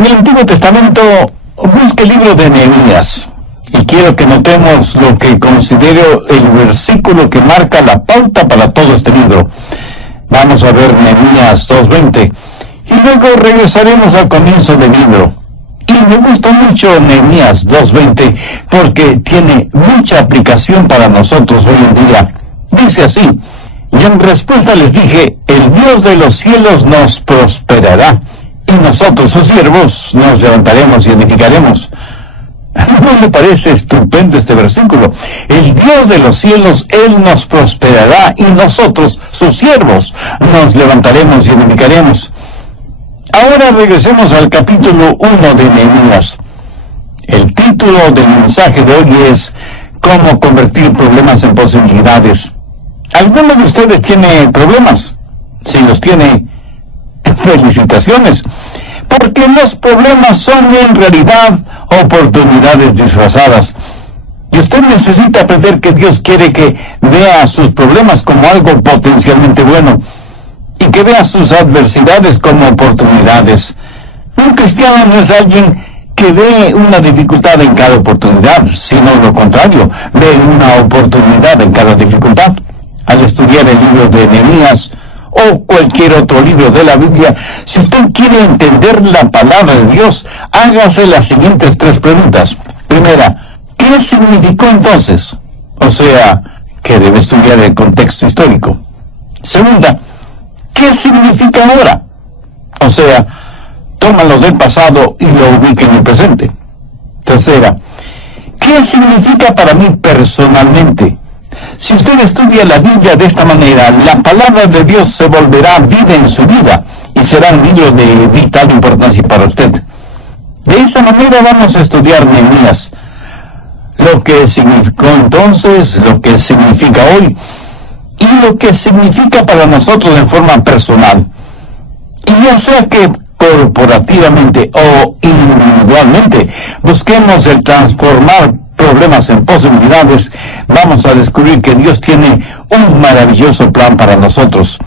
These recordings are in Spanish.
En el Antiguo Testamento, busque el libro de Nehemías. Y quiero que notemos lo que considero el versículo que marca la pauta para todo este libro. Vamos a ver Nehemías 2:20. Y luego regresaremos al comienzo del libro. Y me gusta mucho Nehemías 2:20 porque tiene mucha aplicación para nosotros hoy en día. Dice así: y en respuesta les dije, el Dios de los cielos nos prosperará, y nosotros, sus siervos, nos levantaremos y edificaremos. ¿No le parece estupendo este versículo? El Dios de los cielos, Él nos prosperará, y nosotros, sus siervos, nos levantaremos y edificaremos. Ahora regresemos al capítulo 1 de Nehemías. El título del mensaje de hoy es ¿cómo convertir problemas en posibilidades? ¿Alguno de ustedes tiene problemas? Si los tiene, felicitaciones, porque los problemas son en realidad oportunidades disfrazadas. Y usted necesita aprender que Dios quiere que vea sus problemas como algo potencialmente bueno y que vea sus adversidades como oportunidades. Un cristiano no es alguien que ve una dificultad en cada oportunidad, sino lo contrario, ve una oportunidad en cada dificultad. Al estudiar el libro de Nehemías o cualquier otro libro de la Biblia, si usted quiere entender la palabra de Dios, hágase las siguientes 3 preguntas. Primera, ¿qué significó entonces? O sea, que debe estudiar el contexto histórico. Segunda, ¿qué significa ahora? O sea, tómalo del pasado y lo ubique en el presente. Tercera, ¿qué significa para mí personalmente? Si usted estudia la Biblia de esta manera, la palabra de Dios se volverá vida en su vida y será un libro de vital importancia para usted. De esa manera vamos a estudiar Nehemías, lo que significó entonces, lo que significa hoy y lo que significa para nosotros en forma personal. Y ya sea que corporativamente o individualmente busquemos el transformar problemas en posibilidades, vamos a descubrir que Dios tiene un maravilloso plan para nosotros.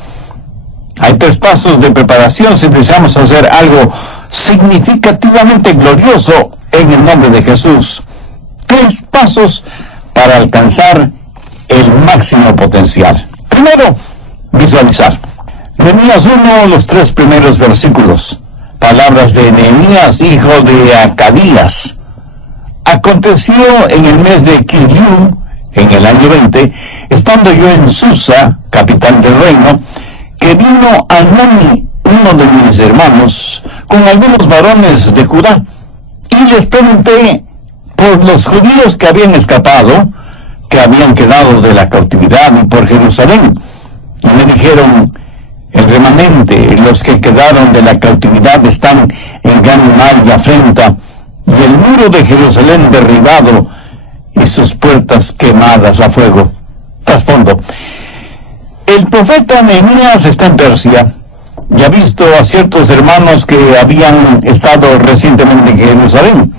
Hay 3 pasos de preparación si deseamos hacer algo significativamente glorioso en el nombre de Jesús. 3 pasos para alcanzar el máximo potencial. Primero, visualizar. Nehemías 1, los 3 primeros versículos. Palabras de Nehemías, hijo de Acadías. Aconteció en el mes de Kislev, en el año 20, estando yo en Susa, capital del reino, que vino Hanani, uno de mis hermanos, con algunos varones de Judá, y les pregunté por los judíos que habían escapado, que habían quedado de la cautividad, y por Jerusalén. Y me dijeron, el remanente, los que quedaron de la cautividad están en gran mal y afrenta, y el muro de Jerusalén derribado y sus puertas quemadas a fuego. Trasfondo. El profeta Nehemías está en Persia y ha visto a ciertos hermanos que habían estado recientemente en Jerusalén.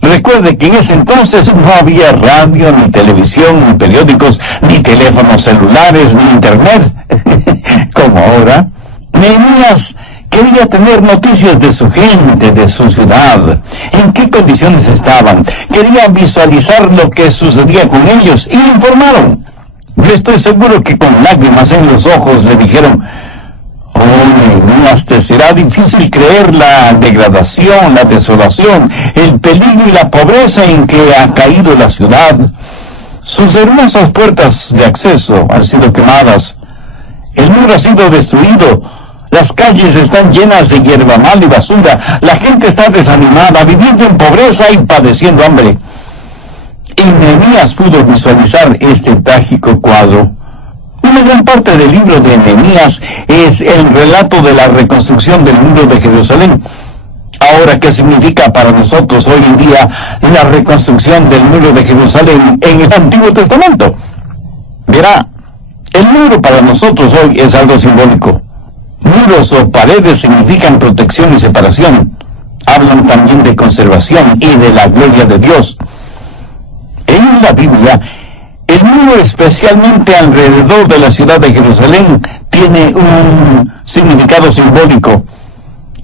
Recuerde que en ese entonces no había radio, ni televisión, ni periódicos, ni teléfonos celulares, ni internet, como ahora. Nehemías quería tener noticias de su gente, de su ciudad, en qué condiciones estaban. Quería visualizar lo que sucedía con ellos y le informaron. Yo estoy seguro que con lágrimas en los ojos le dijeron, oh, Nehemías, te será difícil creer la degradación, la desolación, el peligro y la pobreza en que ha caído la ciudad. Sus hermosas puertas de acceso han sido quemadas. El muro ha sido destruido. Las calles están llenas de hierba mal y basura. La gente está desanimada, viviendo en pobreza y padeciendo hambre. Y Nehemías pudo visualizar este trágico cuadro. Una gran parte del libro de Nehemías es el relato de la reconstrucción del muro de Jerusalén. Ahora, ¿qué significa para nosotros hoy en día la reconstrucción del muro de Jerusalén en el Antiguo Testamento? Verá, el muro para nosotros hoy es algo simbólico. Muros o paredes significan protección y separación. Hablan también de conservación y de la gloria de Dios. En la Biblia, el muro, especialmente alrededor de la ciudad de Jerusalén, tiene un significado simbólico.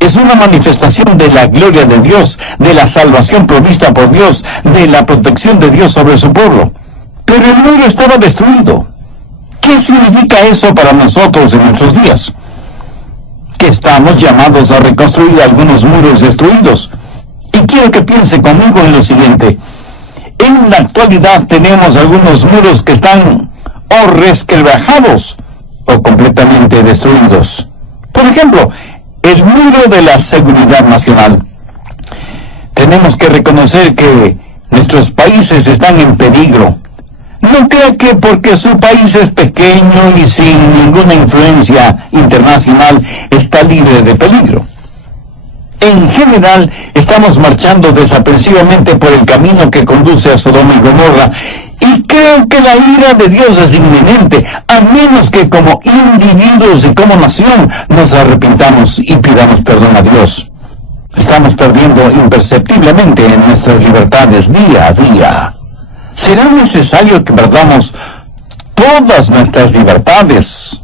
Es una manifestación de la gloria de Dios, de la salvación provista por Dios, de la protección de Dios sobre su pueblo. Pero el muro estaba destruido. ¿Qué significa eso para nosotros en nuestros días? Que estamos llamados a reconstruir algunos muros destruidos. Y quiero que piense conmigo en lo siguiente. En la actualidad tenemos algunos muros que están o resquebrajados o completamente destruidos. Por ejemplo, el muro de la seguridad nacional. Tenemos que reconocer que nuestros países están en peligro. No crea que porque su país es pequeño y sin ninguna influencia internacional está libre de peligro. En general, estamos marchando desaprensivamente por el camino que conduce a Sodoma y Gomorra, y creo que la ira de Dios es inminente, a menos que como individuos y como nación nos arrepintamos y pidamos perdón a Dios. Estamos perdiendo imperceptiblemente en nuestras libertades día a día. ¿Será necesario que perdamos todas nuestras libertades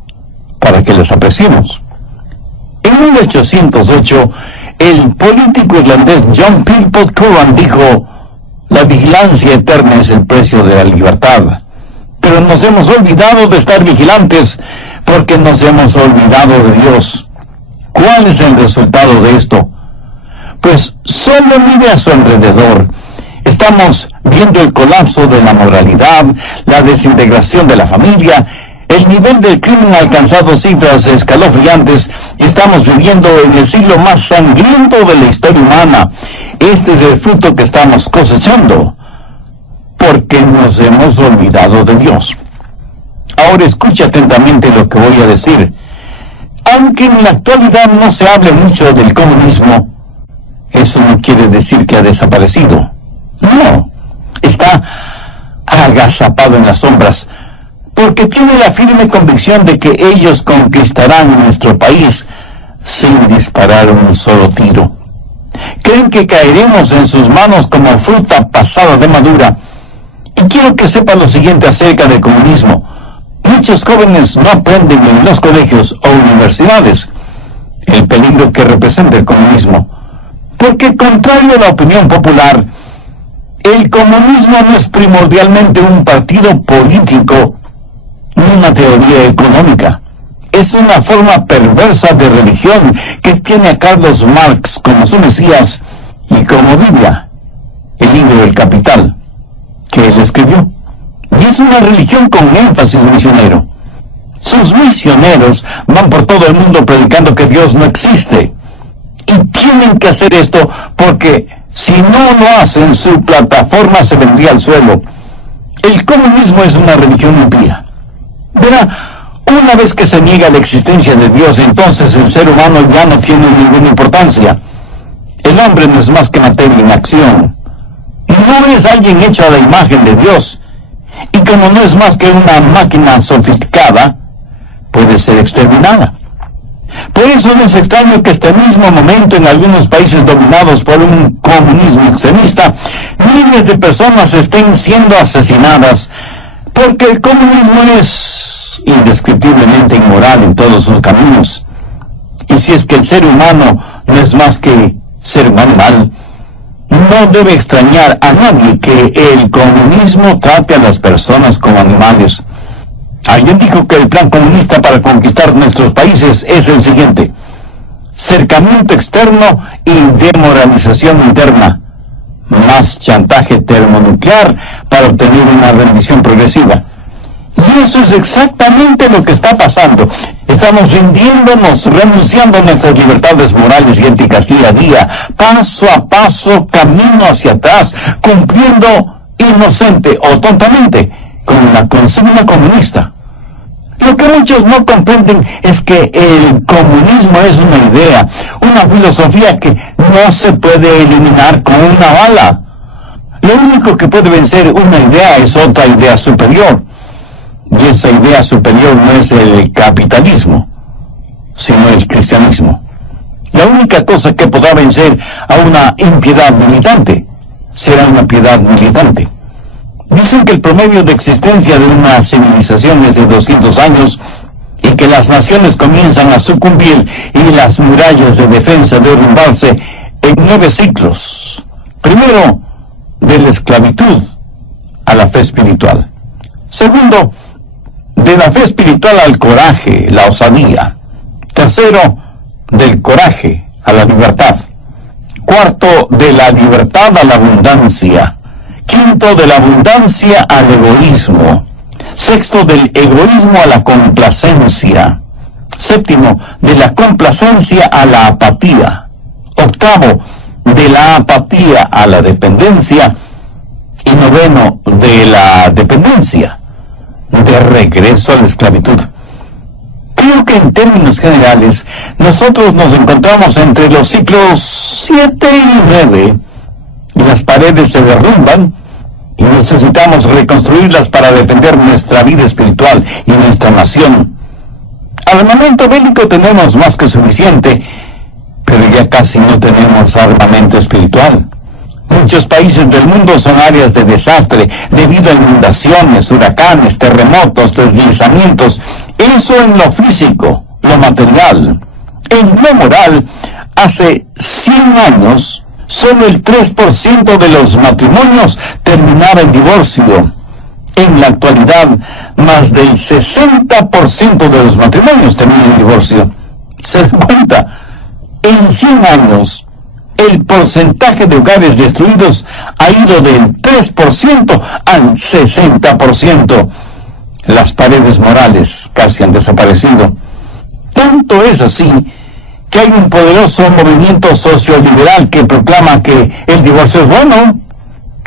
para que las apreciemos? En 1808, el político irlandés John Philpot Curran dijo: la vigilancia eterna es el precio de la libertad. Pero nos hemos olvidado de estar vigilantes porque nos hemos olvidado de Dios. ¿Cuál es el resultado de esto? Pues solo mire a su alrededor. Estamos viendo el colapso de la moralidad, la desintegración de la familia, el nivel del crimen ha alcanzado cifras escalofriantes y estamos viviendo en el siglo más sangriento de la historia humana. Este es el fruto que estamos cosechando, porque nos hemos olvidado de Dios. Ahora escucha atentamente lo que voy a decir. Aunque en la actualidad no se hable mucho del comunismo, eso no quiere decir que ha desaparecido. No, está agazapado en las sombras, porque tiene la firme convicción de que ellos conquistarán nuestro país sin disparar un solo tiro. Creen que caeremos en sus manos como fruta pasada de madura. Y quiero que sepa lo siguiente acerca del comunismo. Muchos jóvenes no aprenden en los colegios o universidades el peligro que representa el comunismo, porque contrario a la opinión popular, el comunismo no es primordialmente un partido político ni una teoría económica. Es una forma perversa de religión que tiene a Carlos Marx como su Mesías y como Biblia, el libro del Capital, que él escribió. Y es una religión con énfasis misionero. Sus misioneros van por todo el mundo predicando que Dios no existe. Y tienen que hacer esto porque si no lo hacen, su plataforma se vendría al suelo. El comunismo es una religión impía. Verá, una vez que se niega la existencia de Dios, entonces el ser humano ya no tiene ninguna importancia. El hombre no es más que materia en acción. No es alguien hecho a la imagen de Dios. Y como no es más que una máquina sofisticada, puede ser exterminada. Por eso no es extraño que este mismo momento en algunos países dominados por un comunismo extremista, miles de personas estén siendo asesinadas, porque el comunismo es indescriptiblemente inmoral en todos sus caminos. Y si es que el ser humano no es más que ser un animal, no debe extrañar a nadie que el comunismo trate a las personas como animales. Alguien dijo que el plan comunista para conquistar nuestros países es el siguiente: cercamiento externo y demoralización interna, más chantaje termonuclear para obtener una rendición progresiva. Y eso es exactamente lo que está pasando. Estamos rindiéndonos, renunciando a nuestras libertades morales y éticas día a día, paso a paso, camino hacia atrás, cumpliendo inocente o tontamente con la consigna comunista. Lo que muchos no comprenden es que el comunismo es una idea, una filosofía que no se puede eliminar con una bala. Lo único que puede vencer una idea es otra idea superior. Y esa idea superior no es el capitalismo, sino el cristianismo. La única cosa que podrá vencer a una impiedad militante será una piedad militante. Dicen que el promedio de existencia de una civilización es de 200 años y y que las naciones comienzan a sucumbir y las murallas de defensa derrumbarse en 9 ciclos. Primero, de la esclavitud a la fe espiritual. Segundo, de la fe espiritual al coraje, la osadía. Tercero, del coraje a la libertad. Cuarto, de la libertad a la abundancia. Quinto, de la abundancia al egoísmo. Sexto, del egoísmo a la complacencia. Séptimo, de la complacencia a la apatía. Octavo, de la apatía a la dependencia. Y noveno, de la dependencia, de regreso a la esclavitud. Creo que en términos generales, nosotros nos encontramos entre los ciclos 7 y 9. Las paredes se derrumban y necesitamos reconstruirlas para defender nuestra vida espiritual y nuestra nación. Armamento bélico tenemos más que suficiente, pero ya casi no tenemos armamento espiritual. Muchos países del mundo son áreas de desastre debido a inundaciones, huracanes, terremotos, deslizamientos. Eso en lo físico, lo material. En lo moral, hace 100 años, solo el 3% de los matrimonios terminaba en divorcio. En la actualidad, más del 60% de los matrimonios terminan en divorcio. ¿Se dan cuenta? En 100 años, el porcentaje de hogares destruidos ha ido del 3% al 60%. Las paredes morales casi han desaparecido. Tanto es así que hay un poderoso movimiento socioliberal que proclama que el divorcio es bueno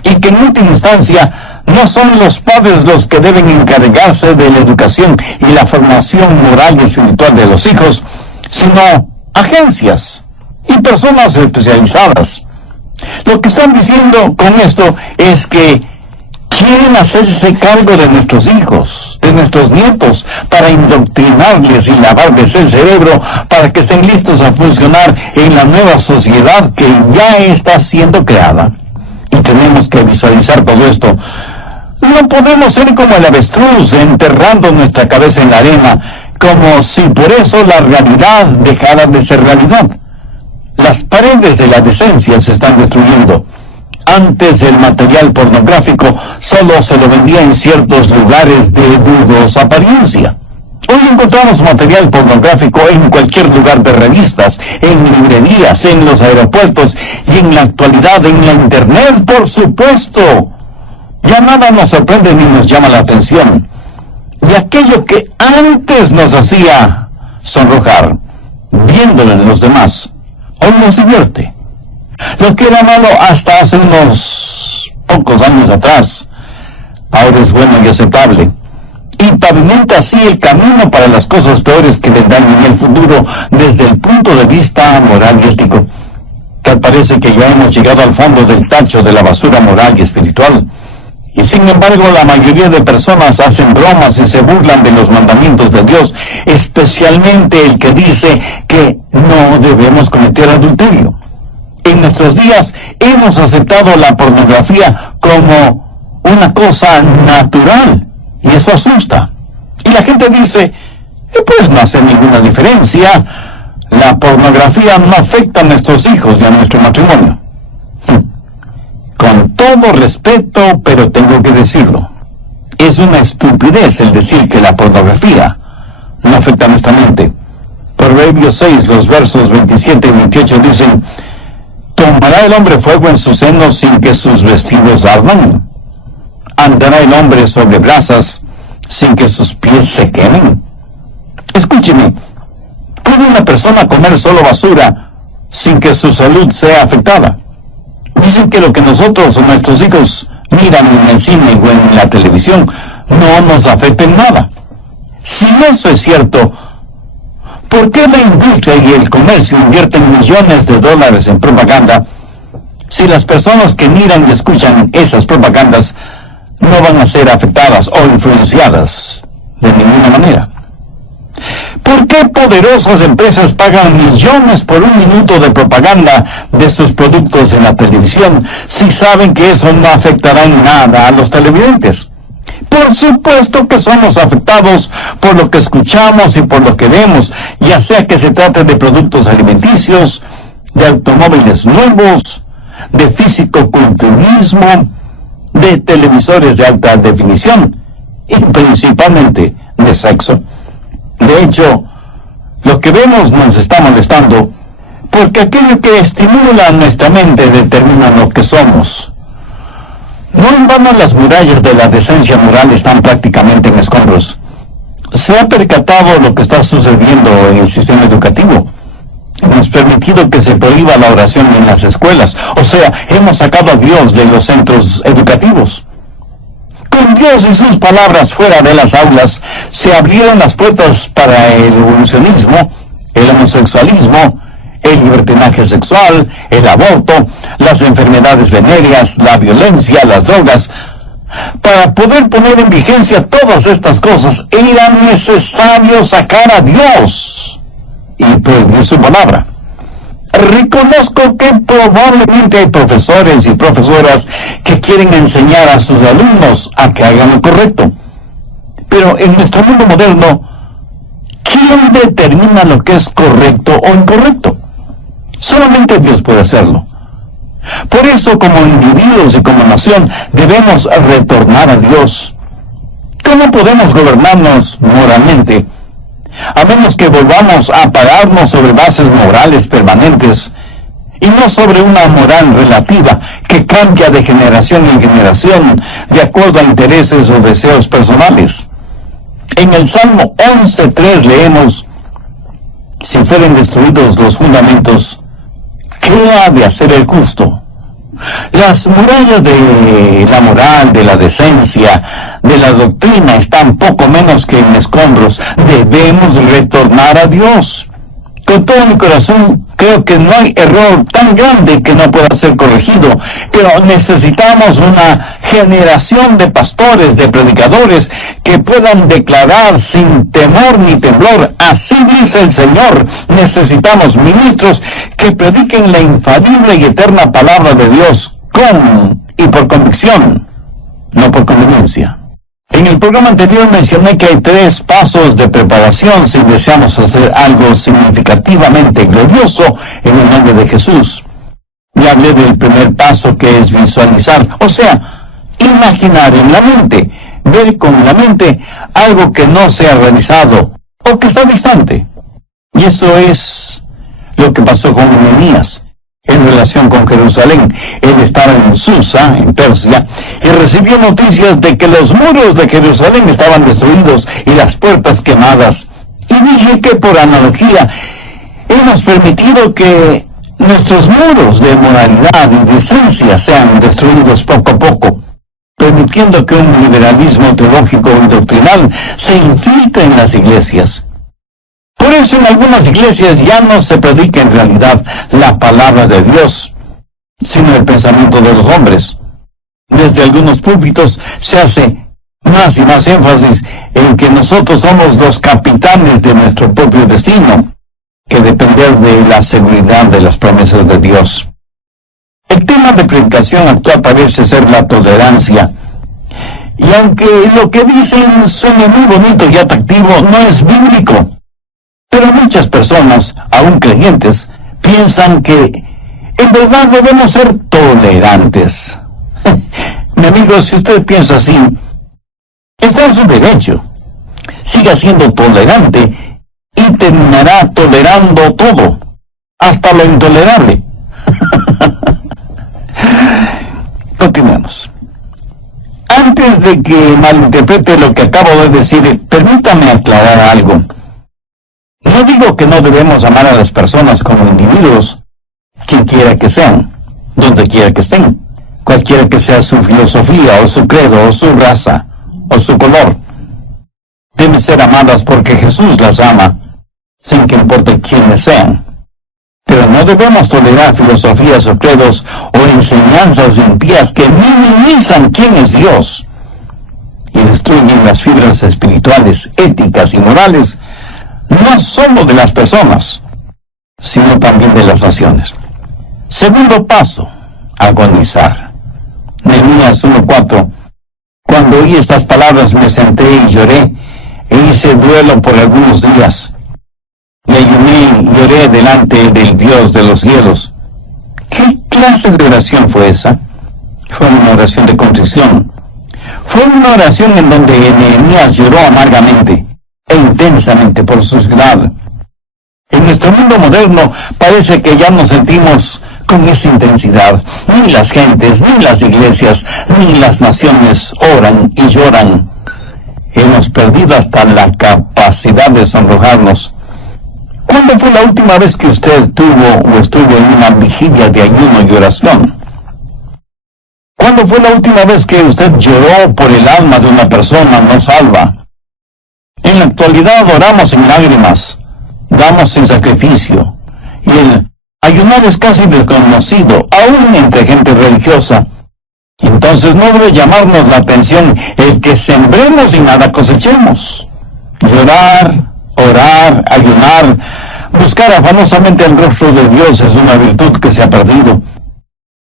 y que en última instancia no son los padres los que deben encargarse de la educación y la formación moral y espiritual de los hijos, sino agencias y personas especializadas. Lo que están diciendo con esto es que quieren hacerse cargo de nuestros hijos, de nuestros nietos, para indoctrinarles y lavarles el cerebro para que estén listos a funcionar en la nueva sociedad que ya está siendo creada. Y tenemos que visualizar todo esto. No podemos ser como el avestruz enterrando nuestra cabeza en la arena, como si por eso la realidad dejara de ser realidad. Las paredes de la decencia se están destruyendo. Antes el material pornográfico solo se lo vendía en ciertos lugares de dudosa apariencia. Hoy encontramos material pornográfico en cualquier lugar de revistas, en librerías, en los aeropuertos y en la actualidad en la internet, por supuesto. Ya nada nos sorprende ni nos llama la atención. Y aquello que antes nos hacía sonrojar, viéndolo en los demás, hoy nos divierte. Lo que era malo hasta hace unos pocos años atrás, ahora es bueno y aceptable. Y pavimenta así el camino para las cosas peores que vendrán en el futuro desde el punto de vista moral y ético. Tal parece que ya hemos llegado al fondo del tacho de la basura moral y espiritual. Y sin embargo, la mayoría de personas hacen bromas y se burlan de los mandamientos de Dios, especialmente el que dice que no debemos cometer adulterio. En nuestros días hemos aceptado la pornografía como una cosa natural, y eso asusta. Y la gente dice, pues no hace ninguna diferencia, la pornografía no afecta a nuestros hijos ni a nuestro matrimonio. Con todo respeto, pero tengo que decirlo, es una estupidez el decir que la pornografía no afecta a nuestra mente. Proverbios 6, los versos 27 y 28 dicen, ¿tomará el hombre fuego en sus senos sin que sus vestidos ardan? ¿Andará el hombre sobre brasas sin que sus pies se quemen? Escúcheme, ¿puede una persona comer solo basura sin que su salud sea afectada? Dicen que lo que nosotros o nuestros hijos miran en el cine o en la televisión no nos afecta en nada. Si eso es cierto, ¿por qué la industria y el comercio invierten millones de dólares en propaganda si las personas que miran y escuchan esas propagandas no van a ser afectadas o influenciadas de ninguna manera? ¿Por qué poderosas empresas pagan millones por un minuto de propaganda de sus productos en la televisión si saben que eso no afectará en nada a los televidentes? Por supuesto que somos afectados por lo que escuchamos y por lo que vemos, ya sea que se trate de productos alimenticios, de automóviles nuevos, de fisicoculturismo, de televisores de alta definición y principalmente de sexo. De hecho, lo que vemos nos está molestando porque aquello que estimula nuestra mente determina lo que somos. No en vano las murallas de la decencia moral están prácticamente en escombros. ¿Se ha percatado lo que está sucediendo en el sistema educativo? Hemos permitido que se prohíba la oración en las escuelas. O sea, hemos sacado a Dios de los centros educativos. Con Dios y sus palabras fuera de las aulas, se abrieron las puertas para el evolucionismo, el homosexualismo, el libertinaje sexual, el aborto, las enfermedades venéreas, la violencia, las drogas. Para poder poner en vigencia todas estas cosas, era necesario sacar a Dios y prohibir su palabra. Reconozco que probablemente hay profesores y profesoras que quieren enseñar a sus alumnos a que hagan lo correcto. Pero en nuestro mundo moderno, ¿quién determina lo que es correcto o incorrecto? Solamente Dios puede hacerlo. Por eso, como individuos y como nación, debemos retornar a Dios. ¿Cómo podemos gobernarnos moralmente? A menos que volvamos a pararnos sobre bases morales permanentes y no sobre una moral relativa que cambia de generación en generación de acuerdo a intereses o deseos personales. En el Salmo 11:3 leemos: si fueren destruidos los fundamentos, ¿qué ha de hacer el justo? Las murallas de la moral, de la decencia, de la doctrina están poco menos que en escombros. Debemos retornar a Dios. Con todo mi corazón, creo que no hay error tan grande que no pueda ser corregido, pero necesitamos una generación de pastores, de predicadores, que puedan declarar sin temor ni temblor: así dice el Señor. Necesitamos ministros que prediquen la infalible y eterna palabra de Dios con y por convicción, no por conveniencia. En el programa anterior mencioné que hay 3 pasos de preparación si deseamos hacer algo significativamente glorioso en el nombre de Jesús. Y hablé del primer paso, que es visualizar, o sea, imaginar en la mente, ver con la mente algo que no se ha realizado o que está distante. Y eso es lo que pasó con Nehemías en relación con Jerusalén. Él estaba en Susa, en Persia, y recibió noticias de que los muros de Jerusalén estaban destruidos y las puertas quemadas. Y dije que por analogía hemos permitido que nuestros muros de moralidad y decencia sean destruidos poco a poco, permitiendo que un liberalismo teológico y doctrinal se infiltre en las iglesias. Por eso en algunas iglesias ya no se predica en realidad la palabra de Dios, sino el pensamiento de los hombres. Desde algunos púlpitos se hace más y más énfasis en que nosotros somos los capitanes de nuestro propio destino, que depender de la seguridad de las promesas de Dios. El tema de predicación actual parece ser la tolerancia. Y aunque lo que dicen suena muy bonito y atractivo, no es bíblico. Pero muchas personas, aún creyentes, piensan que en verdad debemos ser tolerantes. Mi amigo, si usted piensa así, está en su derecho. Siga siendo tolerante y terminará tolerando todo, hasta lo intolerable. Continuemos. Antes de que malinterprete lo que acabo de decir, permítame aclarar algo. No digo que no debemos amar a las personas como individuos, quien quiera que sean, donde quiera que estén, cualquiera que sea su filosofía o su credo o su raza o su color. Deben ser amadas porque Jesús las ama, sin que importe quiénes sean. Pero no debemos tolerar filosofías o credos o enseñanzas impías que minimizan quién es Dios y destruyen las fibras espirituales, éticas y morales, no solo de las personas, sino también de las naciones. Segundo paso, agonizar. Nehemías 1:4. Cuando oí estas palabras me senté y lloré, e hice duelo por algunos días. Y ayuné y lloré delante del Dios de los cielos. ¿Qué clase de oración fue esa? Fue una oración de contrición. Fue una oración en donde Nehemías lloró amargamente e intensamente por su ciudad. En nuestro mundo moderno parece que ya nos sentimos con esa intensidad. Ni las gentes, ni las iglesias, ni las naciones oran y lloran. Hemos perdido hasta la capacidad de sonrojarnos. ¿Cuándo fue la última vez que usted tuvo o estuvo en una vigilia de ayuno y oración? ¿Cuándo fue la última vez que usted lloró por el alma de una persona no salva? En la actualidad oramos en lágrimas, damos en sacrificio, y el ayunar es casi desconocido, aún entre gente religiosa. Entonces no debe llamarnos la atención el que sembremos y nada cosechemos. Llorar, orar, ayunar, buscar afanosamente el rostro de Dios es una virtud que se ha perdido.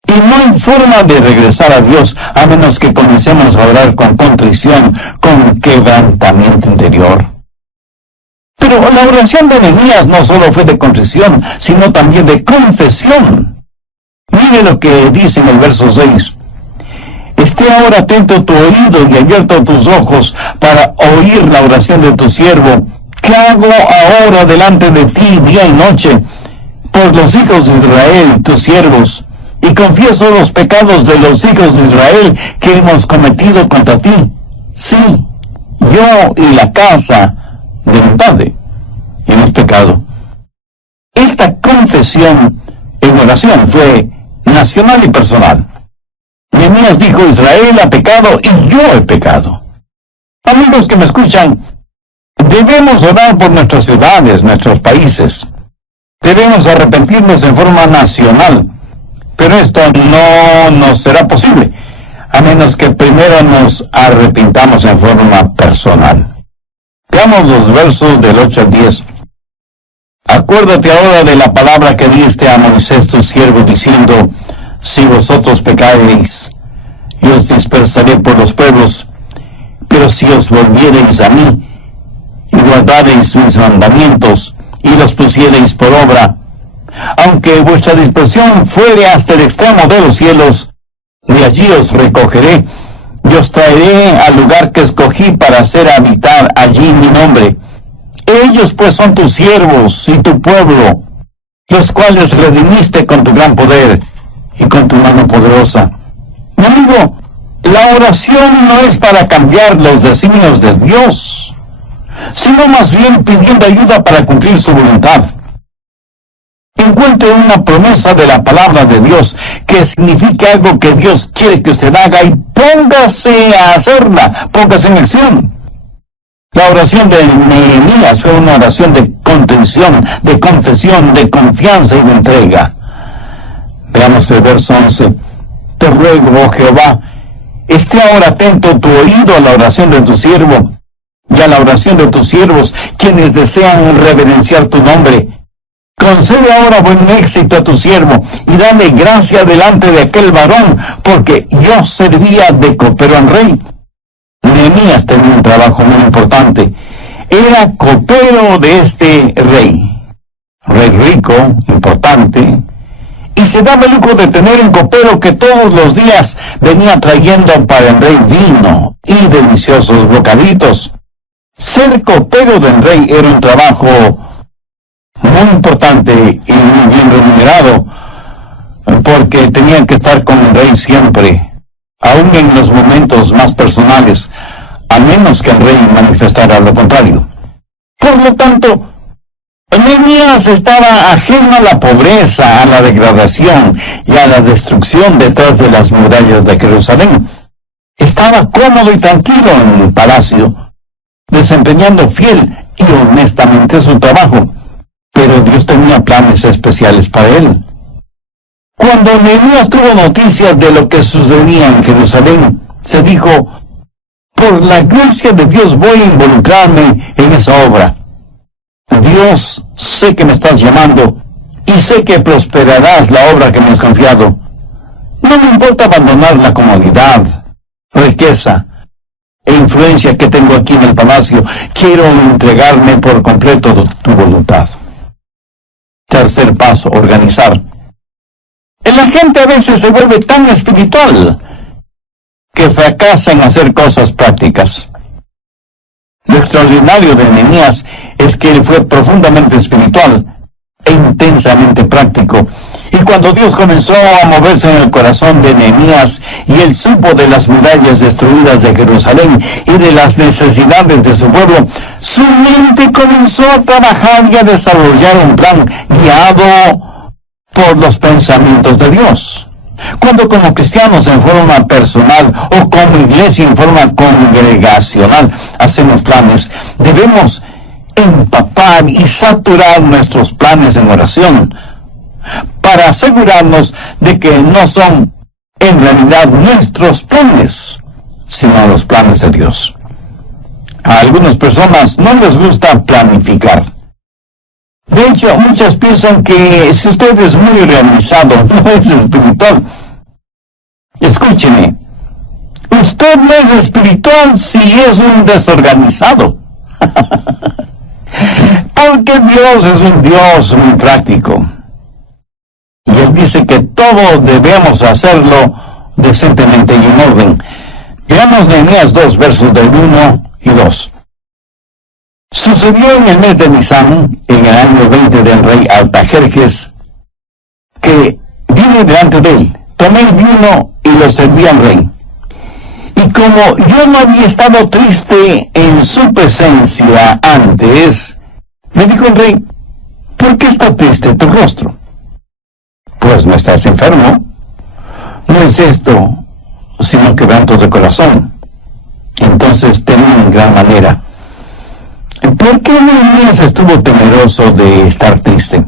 Y no hay forma de regresar a Dios a menos que comencemos a orar con contrición, con quebrantamiento interior. Pero la oración de Nehemías no solo fue de contrición, sino también de confesión. Mire lo que dice en el verso 6. Esté ahora atento tu oído y abierto tus ojos para oír la oración de tu siervo, que hago ahora delante de ti día y noche, por los hijos de Israel, tus siervos, y confieso los pecados de los hijos de Israel que hemos cometido contra ti. Sí, yo y la casa de mi padre hemos pecado. Esta confesión en oración fue nacional y personal. Nehemías dijo, Israel ha pecado y yo he pecado. Amigos que me escuchan, debemos orar por nuestras ciudades, nuestros países. Debemos arrepentirnos en forma nacional. Pero esto no nos será posible, a menos que primero nos arrepintamos en forma personal. Veamos los versos del 8 al 10. Acuérdate ahora de la palabra que diste a Moisés tu siervo, diciendo, si vosotros pecareis, yo os dispersaré por los pueblos, pero si os volviereis a mí, y guardareis mis mandamientos, y los pusiereis por obra, aunque vuestra dispersión fuere hasta el extremo de los cielos, de allí os recogeré, y os traeré al lugar que escogí para hacer habitar allí mi nombre. Ellos pues son tus siervos y tu pueblo, los cuales redimiste con tu gran poder y con tu mano poderosa. Mi amigo, la oración no es para cambiar los designios de Dios, sino más bien pidiendo ayuda para cumplir su voluntad. Encuentre una promesa de la palabra de Dios que signifique algo que Dios quiere que usted haga y póngase a hacerla, póngase en acción. La oración de Nehemías fue una oración de contrición, de confesión, de confianza y de entrega. Veamos el verso 11. Te ruego, oh Jehová, esté ahora atento tu oído a la oración de tu siervo y a la oración de tus siervos, quienes desean reverenciar tu nombre. Concede ahora buen éxito a tu siervo y dale gracia delante de aquel varón, porque yo servía de copero al rey. Nehemías tenía un trabajo muy importante. Era copero de este rey rico, importante, y se daba el lujo de tener un copero que todos los días venía trayendo para el rey vino y deliciosos bocaditos. Ser copero del rey era un trabajo muy importante y muy bien remunerado, porque tenían que estar con el rey siempre, aún en los momentos más personales, a menos que el rey manifestara lo contrario. Por lo tanto, Nehemías estaba ajeno a la pobreza, a la degradación y a la destrucción detrás de las murallas de Jerusalén. Estaba cómodo y tranquilo en el palacio, desempeñando fiel y honestamente su trabajo. Pero Dios tenía planes especiales para él. Cuando Nehemías tuvo noticias de lo que sucedía en Jerusalén, se dijo, por la gracia de Dios voy a involucrarme en esa obra. Dios, sé que me estás llamando y sé que prosperarás la obra que me has confiado. No me importa abandonar la comodidad, riqueza, e influencia que tengo aquí en el palacio. Quiero entregarme por completo a tu voluntad. Tercer paso, organizar. La gente a veces se vuelve tan espiritual que fracasa en hacer cosas prácticas. Lo extraordinario de Nehemías es que él fue profundamente espiritual e intensamente práctico. Y cuando Dios comenzó a moverse en el corazón de Nehemías y él supo de las murallas destruidas de Jerusalén y de las necesidades de su pueblo, su mente comenzó a trabajar y a desarrollar un plan guiado por los pensamientos de Dios. Cuando como cristianos en forma personal o como iglesia en forma congregacional hacemos planes, debemos empapar y saturar nuestros planes en oración para asegurarnos de que no son en realidad nuestros planes, sino los planes de Dios. A algunas personas no les gusta planificar. De hecho, muchas piensan que si usted es muy organizado, no es espiritual. Escúcheme, usted no es espiritual si es un desorganizado. Porque Dios es un Dios muy práctico. Y Él dice que todo debemos hacerlo decentemente y en orden. Veamos Nehemías 2, versos del 1 y 2. Sucedió en el mes de Nisán, en el año 20 del rey Artajerjes, que vine delante de él, tomé el vino y lo serví al rey. Y como yo no había estado triste en su presencia antes, me dijo el rey, ¿por qué está triste tu rostro? Pues no estás enfermo. No es esto, sino quebranto de corazón. Entonces temí en gran manera. ¿Por qué Nehemías estuvo temeroso de estar triste?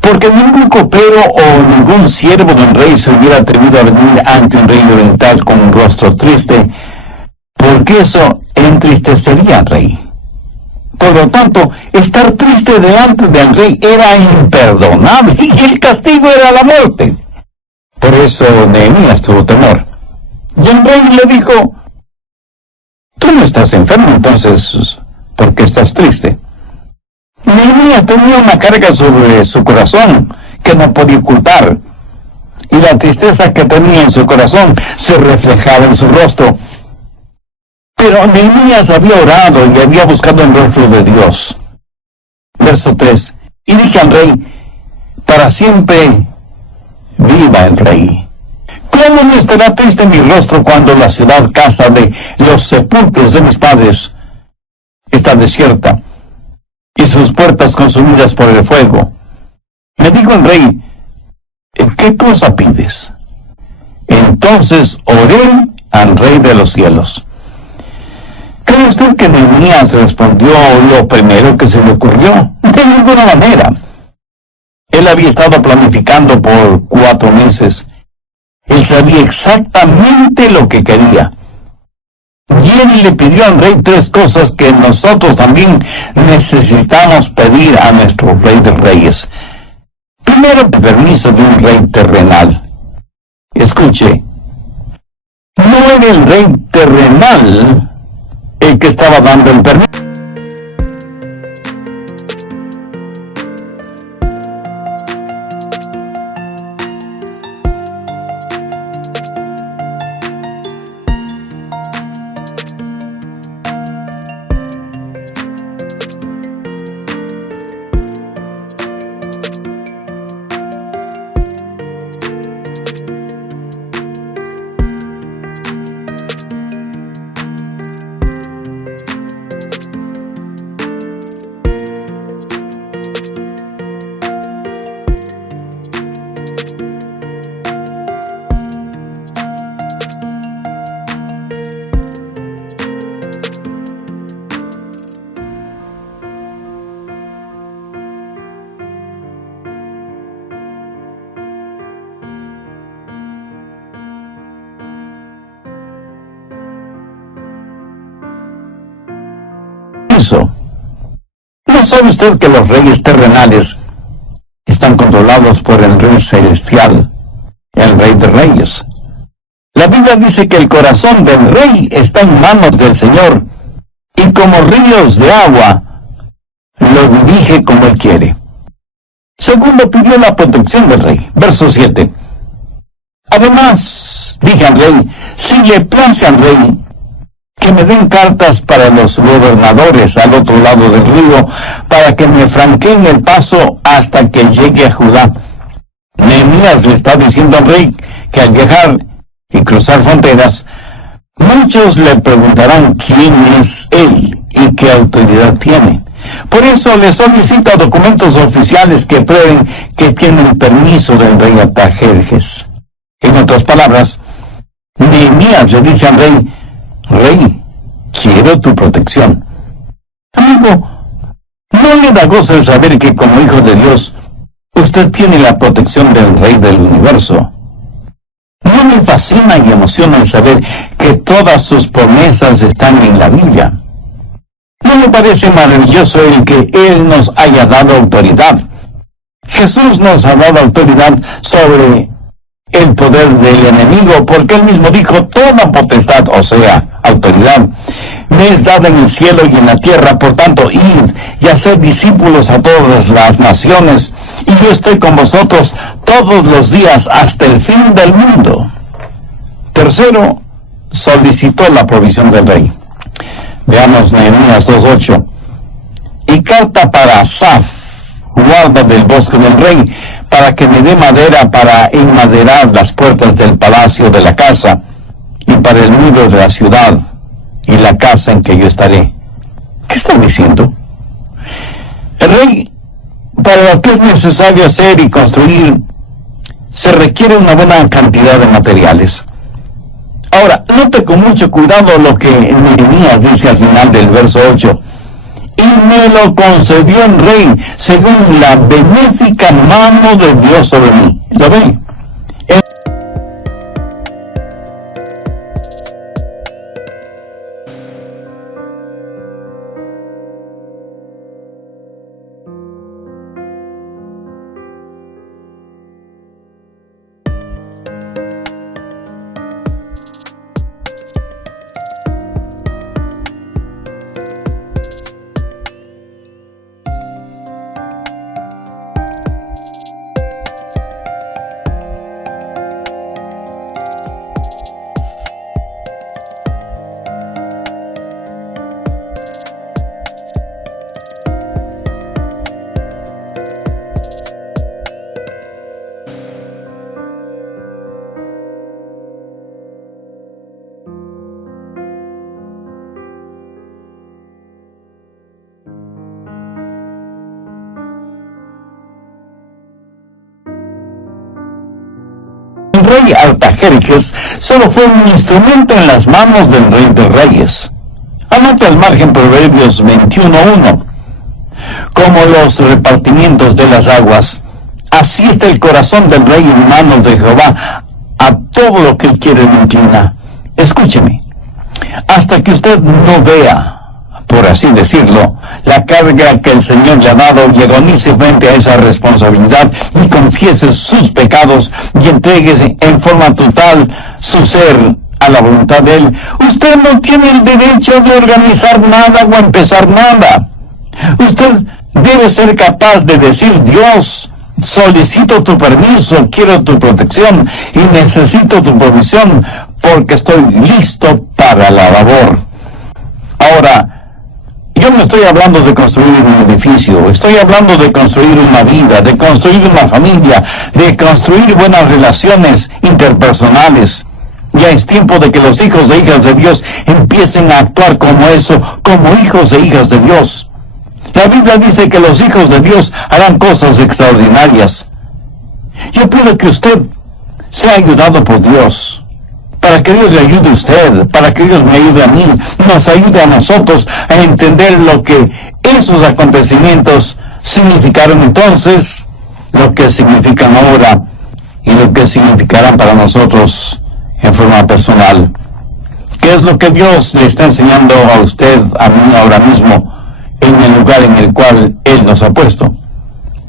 Porque ningún copero o ningún siervo de un rey se hubiera atrevido a venir ante un rey oriental con un rostro triste, porque eso entristecería al rey. Por lo tanto, estar triste delante del rey era imperdonable y el castigo era la muerte. Por eso Nehemías tuvo temor. Y el rey le dijo, tú no estás enfermo, entonces, ¿por qué estás triste? Nehemías tenía una carga sobre su corazón que no podía ocultar, y la tristeza que tenía en su corazón se reflejaba en su rostro. Pero Nehemías había orado y había buscado el rostro de Dios. Verso 3. Y dije al rey, para siempre viva el rey. ¿Cómo no estará triste mi rostro cuando la ciudad casa de los sepulcros de mis padres está desierta y sus puertas consumidas por el fuego? Me dijo el rey, ¿qué cosa pides? Entonces oré al rey de los cielos. ¿Cree usted que Nehemías respondió lo primero que se le ocurrió? De ninguna manera. Él había estado planificando por 4 meses. Él sabía exactamente lo que quería. Y él le pidió al rey 3 cosas que nosotros también necesitamos pedir a nuestro rey de reyes. Primero, el permiso de un rey terrenal. Escuche, no era el rey terrenal el que estaba dando el permiso. ¿No sabe usted que los reyes terrenales están controlados por el rey celestial, el rey de reyes? La Biblia dice que el corazón del rey está en manos del Señor, y como ríos de agua, lo dirige como Él quiere. Segundo, pidió la protección del rey. Verso 7. Además, dije al rey, si le place al rey, que me den cartas para los gobernadores al otro lado del río, para que me franqueen el paso hasta que llegue a Judá. Nehemías le está diciendo al rey que al viajar y cruzar fronteras, muchos le preguntarán quién es él y qué autoridad tiene. Por eso le solicita documentos oficiales que prueben que tiene el permiso del rey Artajerjes. En otras palabras, Nehemías le dice al rey, rey, quiero tu protección. Amigo, ¿no le da gozo el saber que como hijo de Dios, usted tiene la protección del Rey del universo? ¿No le fascina y emociona el saber que todas sus promesas están en la Biblia? ¿No le parece maravilloso el que Él nos haya dado autoridad? Jesús nos ha dado autoridad sobre el poder del enemigo, porque Él mismo dijo, toda potestad, o sea, autoridad, me es dada en el cielo y en la tierra, por tanto, id y haced discípulos a todas las naciones, y yo estoy con vosotros todos los días hasta el fin del mundo. Tercero, solicitó la provisión del rey. Veamos Nehemías 2:8. Y carta para Asaf, guarda del bosque del rey, para que me dé madera para enmaderar las puertas del palacio de la casa, y para el muro de la ciudad, y la casa en que yo estaré. ¿Qué está diciendo? El rey, para lo que es necesario hacer y construir, se requiere una buena cantidad de materiales. Ahora, note con mucho cuidado lo que Nehemías dice al final del verso 8. Y me lo concedió el rey según la benéfica mano de Dios sobre mí. ¿Lo ven? El rey Artajerjes solo fue un instrumento en las manos del rey de reyes. Anote al margen Proverbios 21:1. Como los repartimientos de las aguas, así está el corazón del rey en manos de Jehová, a todo lo que él quiere lo inclina. Escúcheme, hasta que usted no vea, por así decirlo, la carga que el Señor le ha dado y agonice frente a esa responsabilidad y confiese sus pecados y entregue en forma total su ser a la voluntad de Él, usted no tiene el derecho de organizar nada o empezar nada. Usted debe ser capaz de decir, Dios, solicito tu permiso, quiero tu protección y necesito tu provisión porque estoy listo para la labor. Ahora, yo no estoy hablando de construir un edificio, estoy hablando de construir una vida, de construir una familia, de construir buenas relaciones interpersonales. Ya es tiempo de que los hijos e hijas de Dios empiecen a actuar como eso, como hijos e hijas de Dios. La Biblia dice que los hijos de Dios harán cosas extraordinarias. Yo pido que usted sea ayudado por Dios, para que Dios le ayude a usted, para que Dios me ayude a mí, nos ayude a nosotros a entender lo que esos acontecimientos significaron entonces, lo que significan ahora y lo que significarán para nosotros en forma personal. ¿Qué es lo que Dios le está enseñando a usted, a mí ahora mismo, en el lugar en el cual Él nos ha puesto?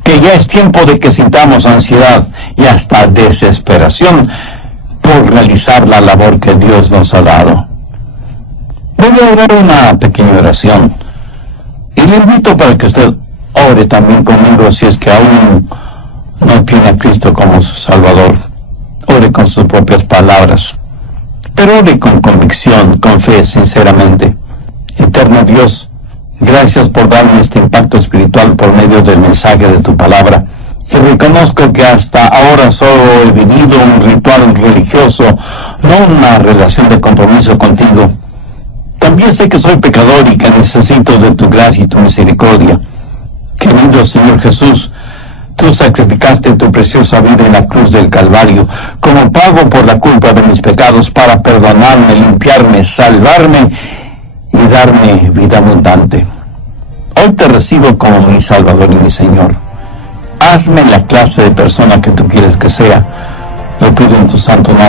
Que ya es tiempo de que sintamos ansiedad y hasta desesperación por realizar la labor que Dios nos ha dado. Voy a orar una pequeña oración y le invito para que usted ore también conmigo si es que aún no tiene a Cristo como su Salvador. Ore con sus propias palabras, pero ore con convicción, con fe, sinceramente. Eterno Dios, gracias por darme este impacto espiritual por medio del mensaje de tu palabra. Y reconozco que hasta ahora solo he vivido un ritual religioso, no una relación de compromiso contigo. También sé que soy pecador y que necesito de tu gracia y tu misericordia. Querido Señor Jesús, tú sacrificaste tu preciosa vida en la cruz del Calvario como pago por la culpa de mis pecados para perdonarme, limpiarme, salvarme y darme vida abundante. Hoy te recibo como mi Salvador y mi Señor. Hazme la clase de persona que tú quieres que sea. Lo pido en tu santo nombre.